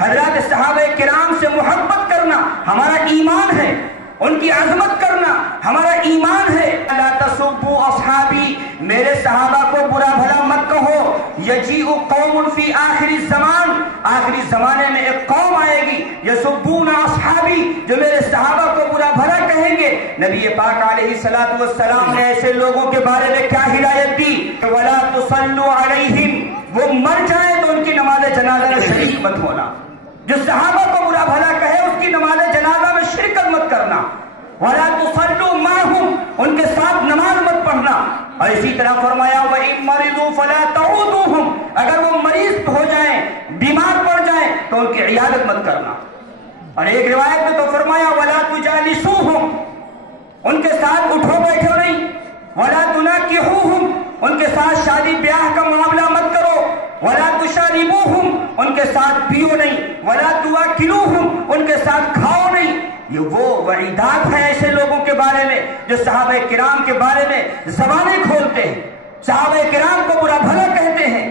حضرات صحابہ کرام سے محبت کرنا ہمارا ایمان ہے، ان کی عظمت کرنا ہمارا ایمان ہے۔ لا تسبوا اصحابی، میرے صحابہ کو برا بھلا مت کہو۔ یجیء قوم فی آخر الزمان، آخری زمانے میں ایک قوم آئے گی یسبون اصحابی، جو میرے صحابہ کو برا بھلا کہیں گے۔ نبی پاک علیہ الصلوۃ والسلام نے ایسے لوگوں کے بارے میں کیا ہدایت دی؟ ولا تصلوا علیہم، وہ مر جائیں تو ان کی نماز جنازہ میں شریک مت ہونا۔ جو صحابہ کو برا بھلا کہے اس کی نماز جنازہ میں شرکت مت کرنا۔ وَلَا تُصَلُّوا مَعَهُمْ، ان کے ساتھ نماز مت پڑھنا۔ اور اسی طرح فرمایا وَإِن مَرِضُوا فَلَا تَعُودُوهُمْ، اگر وہ مریض ہو جائیں، بیمار پڑ جائیں تو ان کی عیادت مت کرنا۔ اور ایک روایت میں تو فرمایا وَلَا تُجَالِسُوهُمْ، ان کے ساتھ اٹھو بیٹھو نہیں۔ وَلَا تُنَاكِحُوهُمْ، ان کے ساتھ شادی بیاہ کا معاملہ مت کرو۔ وَلَا تُشَارِبُوهُمْ، ان کے ساتھ پیو نہیں۔ وَلَا تُوَاكِلُوهُمْ، ان کے ساتھ کھاؤ نہیں۔ یہ وہ وعیدات ہیں ایسے لوگوں کے بارے میں جو صحابہ کرام کے بارے میں زبانیں کھولتے ہیں، صحابہ کرام کو برا بھلا کہتے ہیں۔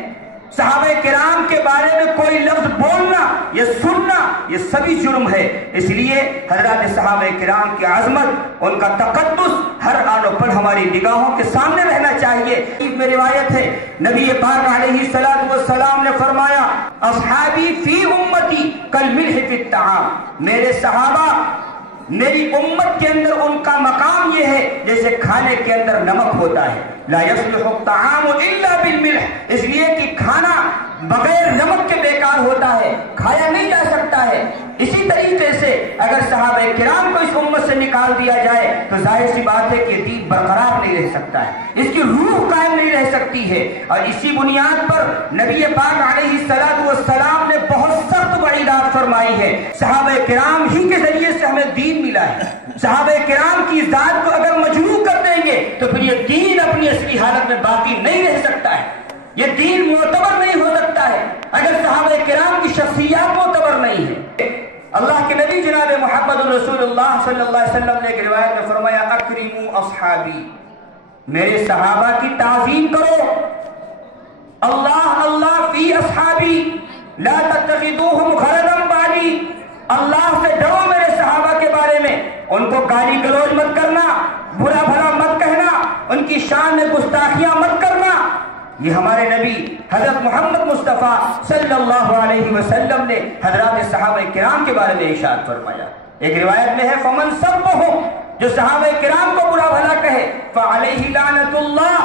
صحابہ کرام کے بارے میں کوئی لفظ بولنا یا سننا یہ سبھی جرم ہے۔ اس لیے حضرات صحابہ کرام کی عظمت، ان کا تقدس ہر آن و پل ہماری نگاہوں کے سامنے رہنا چاہیے۔ اس میں روایت ہے نبی پاک علیہ الصلوۃ والسلام نے فرمایا اصحابی فی امتی کالملح فی الطعام، میرے صحابہ میری امت کے اندر ان کا مقام یہ ہے جیسے کھانے کے اندر نمک ہوتا ہے۔ لا يصلح الطعام الا بالملح، اس لیے کہ کھانا بغیر نمک کے بیکار ہوتا ہے، کھایا نہیں جا سکتا ہے۔ اسی طریقے سے اگر صحابہ کرام کو اس امت سے نکال دیا جائے تو ظاہر سی بات ہے کہ دین برقرار نہیں رہ سکتا ہے، اس کی روح قائم نہیں رہ سکتی ہے۔ اور اسی بنیاد پر نبی پاک علیہ الصلوۃ والسلام نے بہت سخت وعیدات فرمائی ہے۔ صحابہ کرام ہی کے ذریعے سے ہمیں دین ملا ہے۔ صحابہ کرام کی ذات کو اگر مجروح کر دیں گے تو پھر یہ دین اپنی اصلی حالت میں باقی نہیں رہ سکتا ہے، یہ دین معتبر نہیں ہو سکتا ہے اگر صحابہ کرام کی شخصیات معتبر نہیں ہے۔ اللہ کے نبی جناب محمد رسول اللہ صلی اللہ علیہ وسلم نے ایک روایت میں فرمایا اکرموا اصحابی، میرے صحابہ کی تعظیم کرو۔ اللہ اللہ فی اصحابی لا تتخذوهم غرضا بعدی، اللہ سے ڈرو میرے صحابہ کے بارے میں، ان کو گالی گلوچ مت کرنا، برا بھلا مت کہنا، ان کی شان میں گستاخیاں مت کرنا۔ یہ ہمارے نبی حضرت محمد مصطفیٰ صلی اللہ علیہ وسلم نے حضرات صحابہ کرام کے بارے میں ارشاد فرمایا۔ ایک روایت میں ہے فمن سبهم، جو صحابہ کرام کو برا بھلا کہے فعلیہ لعنت اللہ،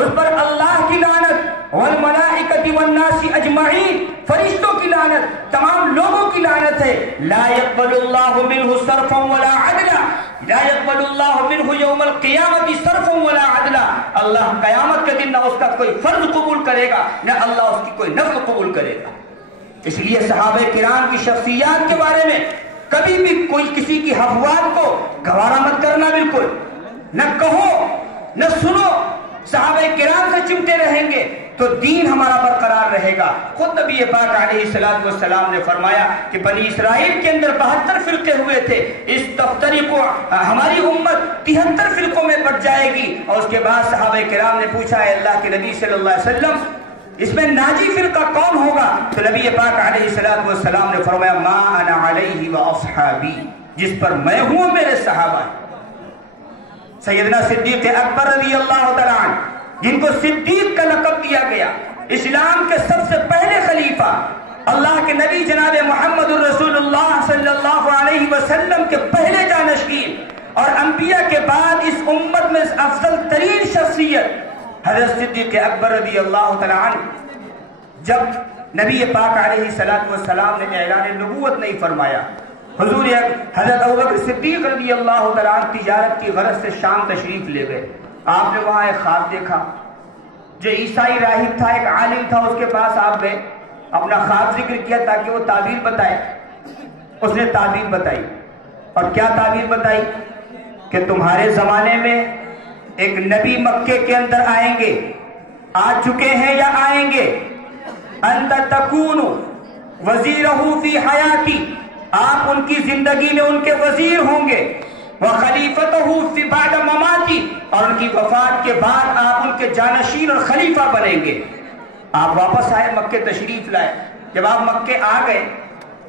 اس پر اللہ کی لعنت، والملائکۃ والناس اجمعین، فرشتوں کی لعنت، تمام لوگوں کی لعنت ہے۔ لا يقبل اللہ منہ صرفا ولا عدلا، لا يقبل اللہ منہ یوم القیامت صرفا ولا عدلا، اللہ قیامت کے دن نہ اس کا کوئی فرض قبول کرے گا نہ اللہ اس کی کوئی نفل قبول کرے گا۔ اس لیے صحابہ کرام کی شخصیات کے بارے میں کبھی بھی کوئی کسی کی افواہ کو گوارا مت کرنا، بالکل نہ کہو نہ سنو۔ صحابہ کرام سے چمٹے رہیں گے تو دین ہمارا برقرار رہے گا۔ خود نبی پاک علیہ الصلوۃ والسلام نے فرمایا کہ بنی اسرائیل کے اندر 72 فرقے ہوئے تھے، اس تفتری کو ہماری امت 73 فرقوں میں بٹ جائے گی۔ اور اس کے بعد صحابہ کرام نے پوچھا ہے اللہ کے نبی صلی اللہ علیہ وسلم اس میں ناجی فرقہ کون ہوگا؟ تو نبی پاک علیہ الصلوۃ والسلام نے فرمایا ما انا علیہ واصحابی، جس پر میں ہوں میرے صحابہ۔ سیدنا صدیق اکبر رضی اللہ تعالیٰ عنہ، جن کو صدیق کا لقب دیا گیا، اسلام کے سب سے پہلے خلیفہ، اللہ کے نبی جناب محمد الرسول اللہ صلی اللہ علیہ وسلم کے پہلے جانشین، اور انبیاء کے بعد اس امت میں افضل ترین شخصیت حضرت صدیق اکبر رضی اللہ تعالیٰ عنہ، جب نبی پاک علیہ الصلوۃ والسلام نے اعلان نبوت نہیں فرمایا، حضور حضرت ابوبکر صدیق رضی اللہ تعالیٰ عنہ تجارت کی غرض سے شام تشریف لے گئے۔ آپ نے وہاں ایک خواب دیکھا، جو عیسائی راہب تھا، ایک عالم تھا، اس کے پاس آپ گئے، اپنا خواب ذکر کیا تاکہ وہ تعبیر بتائے۔ اس نے تعبیر بتائی، اور کیا تعبیر بتائی کہ تمہارے زمانے میں ایک نبی مکے کے اندر آئیں گے، آ چکے ہیں یا آئیں گے، انت تکون وزیرہ فی حیاتی، آپ ان کی زندگی میں ان کے وزیر ہوں گے، وخلیفتہ فی بعد مماتی، اور ان کی وفات کے بعد آپ ان کے جانشین اور خلیفہ بنیں گے۔ آپ واپس آئے، مکے تشریف لائے۔ جب آپ مکے آ گئے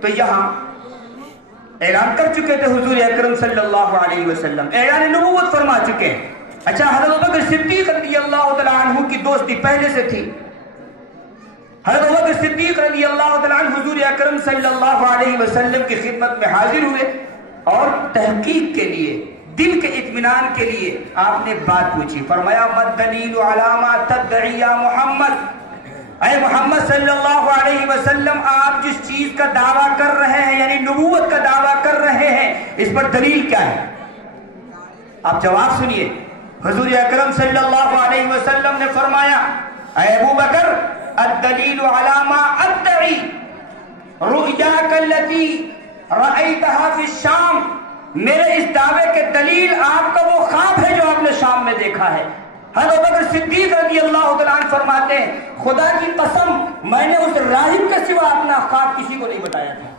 تو یہاں اعلان کر چکے تھے حضور اکرم صلی اللہ علیہ وسلم، اعلان نبوت فرما چکے ہیں۔ اچھا، حضرت ابوبکر صدیق رضی اللہ تعالیٰ عنہ کی دوستی پہلے سے تھی۔ حضرت ابوبکر صدیق رضی اللہ تعالیٰ عنہ حضور اکرم صلی اللہ علیہ وسلم کی خدمت میں حاضر ہوئے اور تحقیق کے لیے، دل کے اطمینان کے لیے آپ نے بات پوچھی۔ فرمایا مد دلیل علی ما تدعی یا محمد، اے محمد صلی اللہ علیہ وسلم، آپ جس چیز کا دعویٰ کر رہے ہیں، یعنی نبوت کا دعویٰ کر رہے ہیں، اس پر دلیل کیا ہے؟ آپ جواب سنیے۔ حضور اکرم صلی اللہ علیہ وسلم نے فرمایا اے ابو بکر الدلیل علی ما ادعی رؤیاک التی رأیتها فی الشام، میرے اس دعوے کے دلیل آپ کا وہ خواب ہے جو آپ نے شام میں دیکھا ہے۔ حضرت ابوبکر صدیق رضی اللہ تعالیٰ عنہ فرماتے ہیں خدا کی قسم میں نے اس راہب کے سوا اپنا خواب کسی کو نہیں بتایا تھا،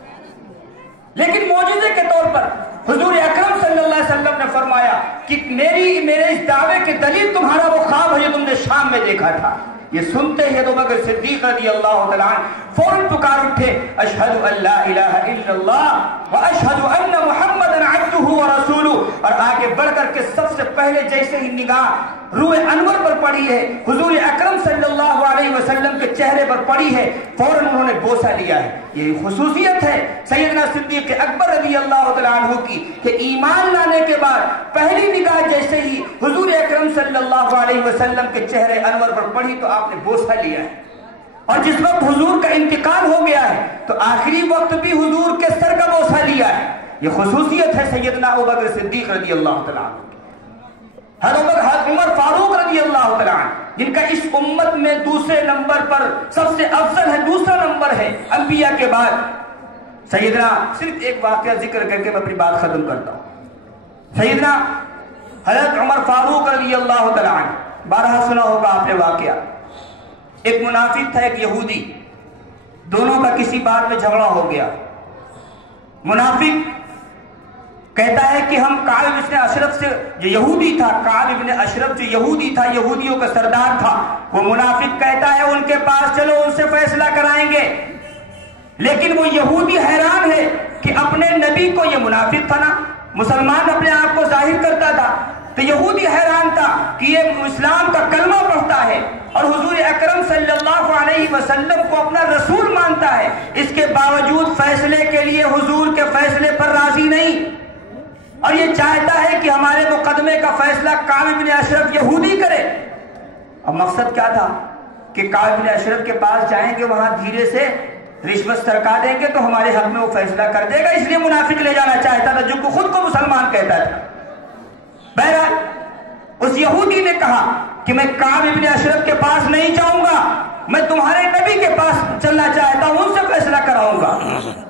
لیکن معجزے کے طور پر حضور اکرم صلی اللہ علیہ وسلم نے فرمایا کہ میرے اس دعوے کے دلیل تمہارا وہ خواب ہے جو تم نے شام میں دیکھا تھا۔ یہ سنتے ہی ابوبکر صدیق رضی اللہ تعالیٰ عنہ فوراً پکار اٹھے اشہد ان لا الہ الا اللہ واشہد ان محمدا عبدہ ورسولہ، اور آگے بڑھ کر کے سب سے پہلے جیسے ہی نگاہ روح انور پر پڑی ہے، حضور اکرم صلی اللہ علیہ وسلم کے چہرے پر پڑی ہے، فوراً انہوں نے بوسہ لیا ہے۔ یہ خصوصیت ہے سیدنا صدیق اکبر رضی اللہ تعالیٰ عنہ کی کہ ایمان لانے کے بعد پہلی نگاہ جیسے ہی حضور اکرم صلی اللہ علیہ وسلم کے چہرے انور پر پڑی تو آپ نے بوسہ لیا ہے، اور جس وقت حضور کا انتقال ہو گیا ہے تو آخری وقت بھی حضور کے سر کا بوسہ لیا ہے۔ یہ خصوصیت ہے سیدنا ابوبکر صدیق رضی اللہ تعالیٰ عنہ۔ حضرت عمر فاروق رضی اللہ تعالیٰ عنہ جن کا اس امت میں دوسرے نمبر پر سب سے افضل ہے، دوسرا نمبر ہے انبیاء کے بعد سیدنا، صرف ایک واقعہ ذکر کر کے میں اپنی بات ختم کرتا ہوں۔ سیدنا حضرت عمر فاروق رضی اللہ تعالیٰ عنہ، بارہا سنا ہوگا آپ نے واقعہ، ایک منافق تھا ایک یہودی، دونوں کا کسی بات میں جھگڑا ہو گیا۔ منافق کہتا ہے کہ ہم کعب ابن اشرف سے، جو یہودی تھا، کعب ابن اشرف جو یہودی تھا، یہودیوں کا سردار تھا، وہ منافق کہتا ہے ان کے پاس چلو ان سے فیصلہ کرائیں گے، لیکن وہ یہودی حیران ہے کہ اپنے نبی کو، یہ منافق تھا نا، مسلمان اپنے آپ کو ظاہر کرتا تھا، تو یہودی حیران تھا کہ یہ اسلام کا کلمہ پڑھتا ہے اور حضور اکرم صلی اللہ علیہ وسلم کو اپنا رسول مانتا ہے، اس کے باوجود فیصلے کے لیے حضور کے فیصلے پر راضی نہیں، اور یہ چاہتا ہے کہ ہمارے مقدمے کا فیصلہ کعب بن اشرف یہودی کرے۔ اب مقصد کیا تھا کہ کعب بن اشرف کے پاس جائیں گے، وہاں دھیرے سے رشوت سرکا دیں گے تو ہمارے حق میں وہ فیصلہ کر دے گا، اس لیے منافق لے جانا چاہتا تھا جو خود کو مسلمان کہتا تھا۔ بہرحال اس یہودی نے کہا کہ میں کعب بن اشرف کے پاس نہیں جاؤں گا، میں تمہارے نبی کے پاس چلنا چاہتا ہوں، ان سے فیصلہ کراؤں گا۔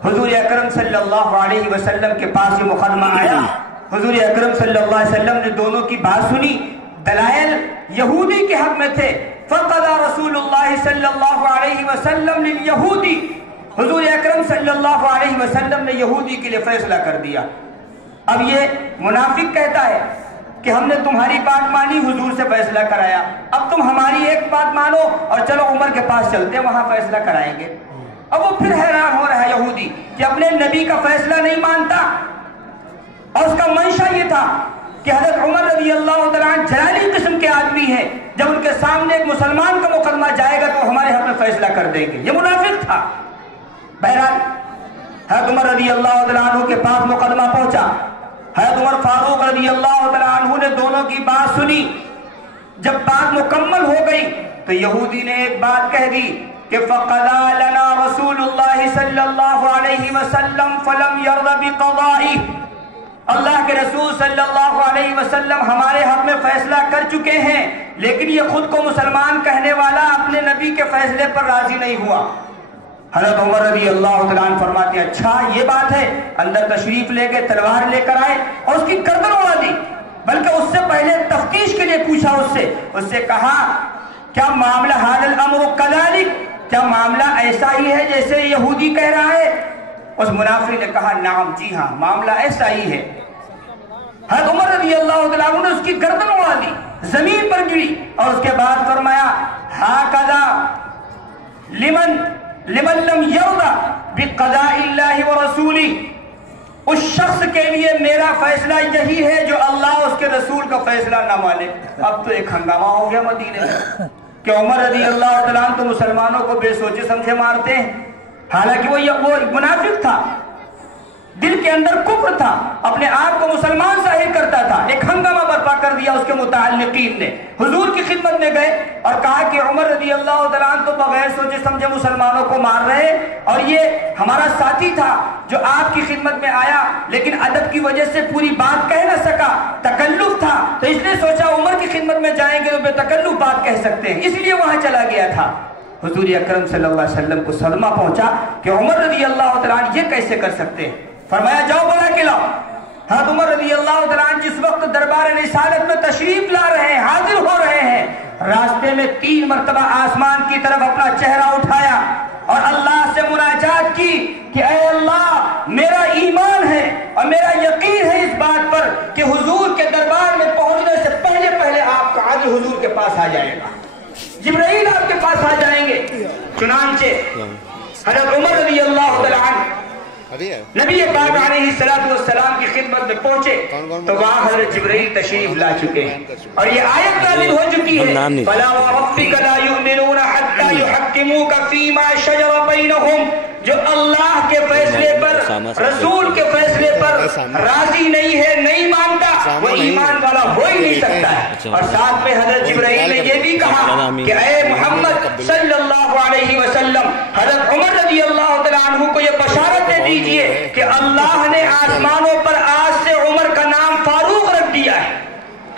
حضور اکرم صلی اللہ علیہ وسلم کے پاس یہ مقدمہ آیا، حضور اکرم صلی اللہ علیہ وسلم نے دونوں کی بات سنی، دلائل یہودی کے حق میں تھے۔ فقضى رسول اللہ صلی اللہ علیہ وسلم لليہودی، حضور اکرم صلی اللہ علیہ وسلم نے یہودی کے لیے فیصلہ کر دیا۔ اب یہ منافق کہتا ہے کہ ہم نے تمہاری بات مانی، حضور سے فیصلہ کرایا، اب تم ہماری ایک بات مانو اور چلو عمر کے پاس چلتے ہیں، وہاں فیصلہ کرائیں گے۔ اب وہ پھر حیران ہو رہا ہے یہودی کہ اپنے نبی کا فیصلہ نہیں مانتا، اور اس کا منشا یہ تھا کہ حضرت عمر رضی اللہ تعالیٰ عنہ جلالی قسم کے آدمی ہیں، جب ان کے سامنے ایک مسلمان کا مقدمہ جائے گا تو ہمارے حق میں فیصلہ کر دیں گے، یہ منافق تھا۔ بہرحال حضرت عمر رضی اللہ تعالیٰ عنہ کے پاس مقدمہ پہنچا، حضرت عمر فاروق رضی اللہ تعالیٰ عنہ نے دونوں کی بات سنی، جب بات مکمل ہو گئی تو یہودی نے ایک بات کہہ دی کہ فَقَضَى لَنَا رَسُولُ اللَّهِ صلی اللہ علیہ وسلم فَلَمْ يَرْضَ بِقَضَائِهِ، اللہ کے رسول صلی اللہ علیہ وسلم ہمارے حق میں فیصلہ کر چکے ہیں، لیکن یہ خود کو مسلمان کہنے والا اپنے نبی کے فیصلے پر راضی نہیں ہوا۔ حضرت عمر رضی اللہ تعالیٰ عنہ فرماتے ہیں اچھا یہ بات ہے، اندر تشریف لے کے تلوار لے کر آئے اور اس کی گردن اڑا دی، بلکہ اس سے پہلے تفتیش کے لیے پوچھا، اس سے کہا کیا معاملہ حال الامر کذالک، کیا معاملہ ایسا ہی ہے جیسے یہودی کہہ رہا ہے؟ اس منافق نے کہا نعم، جی ہاں معاملہ ایسا ہی ہے۔ حضرت عمر رضی اللہ تعالیٰ عنہ نے اس کی گردن اڑا دی، زمین پر گری، اور اس کے بعد فرمایا ہاکذا لمن لمن لم یرضى بقضاء اللہ ورسولہ، اس شخص کے لیے میرا فیصلہ یہی ہے جو اللہ اس کے رسول کا فیصلہ نہ مانے۔ اب تو ایک ہنگامہ ہو گیا مدینے میں کہ عمر رضی اللہ تعالیٰ عنہ تو مسلمانوں کو بے سوچے سمجھے مارتے ہیں، حالانکہ وہ منافق تھا، دل کے اندر کفر تھا، اپنے آپ کو مسلمان ظاہر کرتا تھا۔ ایک ہنگامہ برپا کر دیا اس کے متعلقین نے، حضور کی خدمت میں گئے اور کہا کہ عمر رضی اللہ تعالیٰ عنہ تو بغیر سوچے سمجھے مسلمانوں کو مار رہے، اور یہ ہمارا ساتھی تھا جو آپ کی خدمت میں آیا لیکن ادب کی وجہ سے پوری بات کہہ نہ سکا، تکلف تھا، تو اس نے سوچا عمر کی خدمت میں جائیں گے تو بے تکلف بات کہہ سکتے ہیں، اس لیے وہاں چلا گیا تھا۔ حضور اکرم صلی اللہ علیہ وسلم کو صدمہ پہنچا کہ عمر رضی اللہ تعالیٰ عنہ یہ کیسے کر سکتے ہیں؟ فرمایا جاؤ بلا کے لاؤ۔ حضرت عمر رضی اللہ تعالیٰ عنہ جس وقت دربار رسالت میں تشریف لا رہے ہیں، حاضر ہو رہے ہیں، راستے میں 3 مرتبہ آسمان کی طرف اپنا چہرہ اٹھایا اور اللہ سے مناجات کی کہ اے اللہ، میرا ایمان ہے اور میرا یقین ہے اس بات پر کہ حضور کے دربار میں پہنچنے سے پہلے پہلے آپ کا عادل حضور کے پاس آ جائے گا، جبرائیل آپ کے پاس آ جائیں گے۔ چنانچہ حضرت عمر رضی اللہ تعالیٰ عنہ نبی پاک علیہ السلام کی خدمت میں پہنچے تو وہاں حضرت جبرائیل تشریف لا چکے ہیں اور یہ آیت نازل ہو چکی ہے، فَلَا وَرَبِّكَ لَا يُؤْمِنُونَ حَتَّى يُحَكِّمُوكَ فِي مَا شَجَرَ بَيْنَهُمْ، جو اللہ کے فیصلے پر، رسول کے فیصلے پر راضی نہیں ہے، نہیں مانتا، وہ ایمان والا ہو ہی نہیں سکتا ہے۔ اور ساتھ میں حضرت جبرائیل نے یہ بھی کہا کہ اے محمد صلی اللہ علیہ وسلم، حضرت عمر رضی اللہ تعالیٰ عنہ کو یہ بشارت دے دیجئے کہ اللہ نے آسمانوں پر آج سے عمر کا نام فاروق رکھ دیا ہے،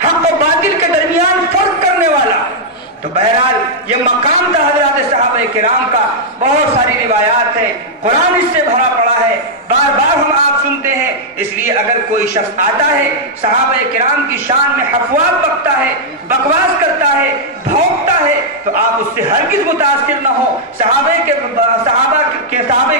حق و باطل کے درمیان فرق کرنے والا۔ تو بہرحال یہ مقام تھا حضرات صحابہ کرام کا، بہت ساری روایات ہیں، قرآن اس سے بھرا پڑا ہے، بار بار ہم آپ سنتے ہیں، اس لیے اگر کوئی شخص آتا ہے صحابہ کرام کی شان میں حفوات بکتا ہے، بکواس کرتا ہے، بھونکتا ہے، تو آپ اس سے ہرگز متاثر نہ ہو۔ صحابہ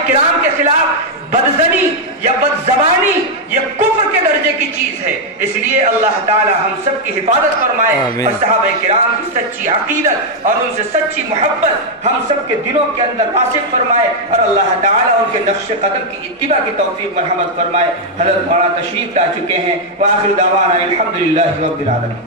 کرام کے خلاف بدزنی یا بدزبانی یہ کفر کے درجے کی چیز ہے، اس لیے اللہ تعالی ہم سب کی حفاظت فرمائے اور صحابہ کرام کی سچی عقیدت اور ان سے سچی محبت ہم سب کے دلوں کے اندر ناصب فرمائے اور اللہ تعالی ان کے نقش قدم کی اتباع کی توفیق مرحمت فرمائے۔ حضرت مولانا تشریف لا چکے ہیں، وآخر دعوانا الحمدللہ رب العالمین۔